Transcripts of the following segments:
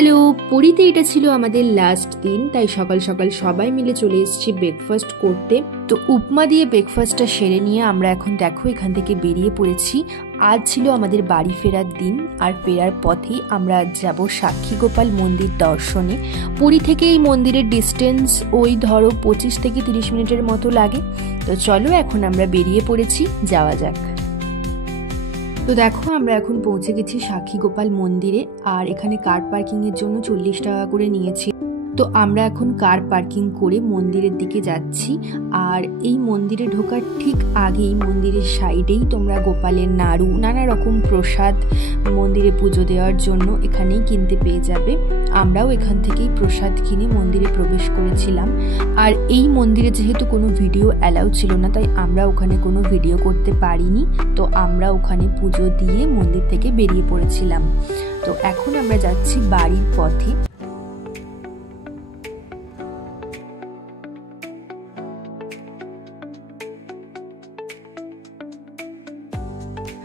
Hello, পুরীতে এটা ছিল আমাদের লাস্ট দিন, তাই সকাল সকাল সবাই মিলে চলে এসেছি ব্রেকফাস্ট করতে। তো উপমা দিয়ে ব্রেকফাস্টটা সেরে নিয়ে আমরা এখন দেখো এখান থেকে বেরিয়ে পড়েছি। আজ ছিল আমাদের বাড়ি ফেরার দিন, আর ফেরার পথেই আমরা যাব সাক্ষী গোপাল মন্দির দর্শনে। পুরী থেকে এই মন্দিরের ডিস্টেন্স ওই ধরো 25 থেকে 30 মিনিটের মতো লাগে। তো চলো এখন আমরা বেরিয়ে পড়েছি, যাওয়া যাক। তো দেখো আমরা এখন পৌঁছে গেছি সাক্ষী গোপাল মন্দিরে, আর এখানে কার পার্কিং এর জন্য 40 টাকা করে নিয়েছি। তো আমরা এখন কার পার্কিং করে মন্দিরের দিকে যাচ্ছি। আর এই মন্দিরে ঢোকার ঠিক আগেই মন্দিরের সাইডেই তোমরা গোপালের নাড়ু, নানা রকম প্রসাদ মন্দিরে পুজো দেওয়ার জন্য এখানেই কিনতে পেয়ে যাবে। আমরাও এখান থেকেই প্রসাদ কিনে মন্দিরে প্রবেশ করেছিলাম। আর এই মন্দিরে যেহেতু কোনো ভিডিও অ্যালাউ ছিল না, তাই আমরা ওখানে কোনো ভিডিও করতে পারিনি। তো আমরা ওখানে পুজো দিয়ে মন্দির থেকে বেরিয়ে পড়েছিলাম। তো এখন আমরা যাচ্ছি বাড়ির পথে।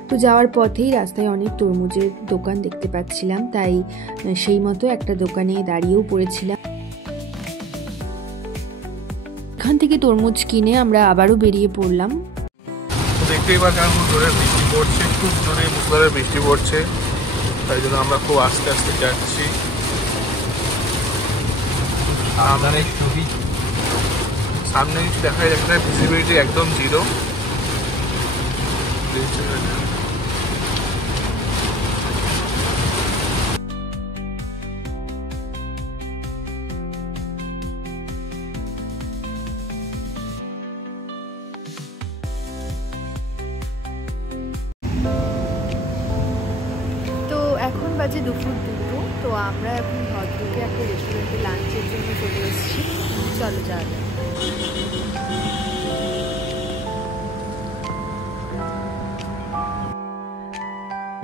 তো যাওয়ার পথেই রাস্তায় অনেক তরমুজের দোকান দেখতে পাচ্ছিলাম, তাই সেই মতো একটা দোকানে দাঁড়িয়েও পড়েছিলাম। এখান থেকে তরমুজ কিনে আমরা আবারও বেরিয়ে পড়লাম। দেখতেই পাচ্ছেন খুব জোরে বৃষ্টি পড়ছে, খুব জোরে মুষলধারে বৃষ্টি পড়ছে, তাই জন্য আমরা খুব আস্তে আস্তে যাচ্ছি। সামনে কিছু দেখা যাচ্ছে না, ভিজিবিলিটি একদম জিরো। তো এখন বাজে দুপুর 2টো। তো আমরা এখন ভদ্রকে একটা রেস্টুরেন্টে লাঞ্চের জন্য চলে এসেছি। চলো যাওয়া যাক।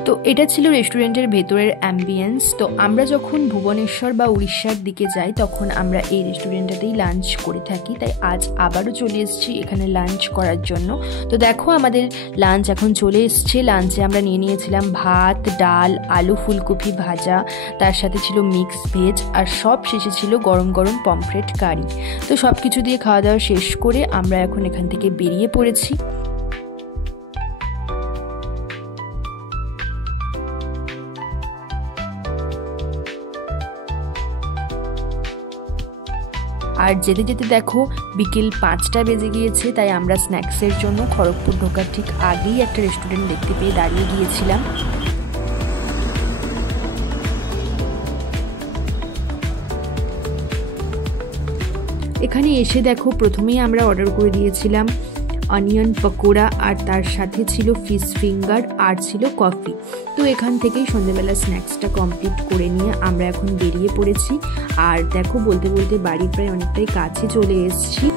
তো এটা ছিল রেস্টুরেন্টের ভেতরের অ্যাম্বিয়েন্স। তো আমরা যখন ভুবনেশ্বর বা উড়িষ্যার দিকে যাই তখন আমরা এই রেস্টুরেন্টটাতেই লাঞ্চ করে থাকি, তাই আজ আবারও চলে এসেছি এখানে লাঞ্চ করার জন্য। তো দেখো আমাদের লাঞ্চ এখন চলে এসছে। লাঞ্চে আমরা নিয়ে নিয়েছিলাম ভাত, ডাল, আলু ফুলকপি ভাজা, তার সাথে ছিল মিক্স ভেজ, আর সব শেষে ছিল গরম গরম পমফ্রেট কারি। তো সব কিছু দিয়ে খাওয়া দাওয়া শেষ করে আমরা এখন এখান থেকে বেরিয়ে পড়েছি। আর যেতে যেতে দেখো বিকেল 5টা বেজে গিয়েছে, তাই আমরা স্ন্যাক্সের জন্য খড়গপুর ঢোকার ঠিক আগেই একটা রেস্টুরেন্ট দেখতে পেয়ে দাঁড়িয়ে গিয়েছিলাম। এখানে এসে দেখো প্রথমেই আমরা অর্ডার করে দিয়েছিলাম অনিয়ন পকোড়া, আর তার সাথে ছিল ফিশ ফিঙ্গার, আর ছিল কফি। তো এখান থেকেই সন্ধ্যেবেলা স্ন্যাক্সটা কমপ্লিট করে নিয়ে আমরা এখন বেরিয়ে পড়েছি। আর দেখো বলতে বলতে বাড়ির প্রায় অনেকটাই কাছে চলে এসেছি।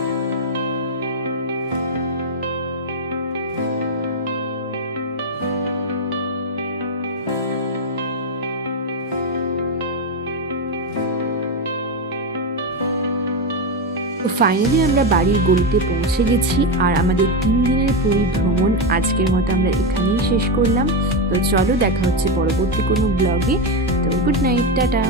তো ফাইনালি আমরা বাড়ির গলিতে পৌঁছে গেছি, আর আমাদের 3 দিনের পুরী ভ্রমণ আজকের মতো আমরা এখানেই শেষ করলাম। তো চলো দেখা হচ্ছে পরবর্তী কোনো ব্লগে। তো গুড নাইট, টাটা।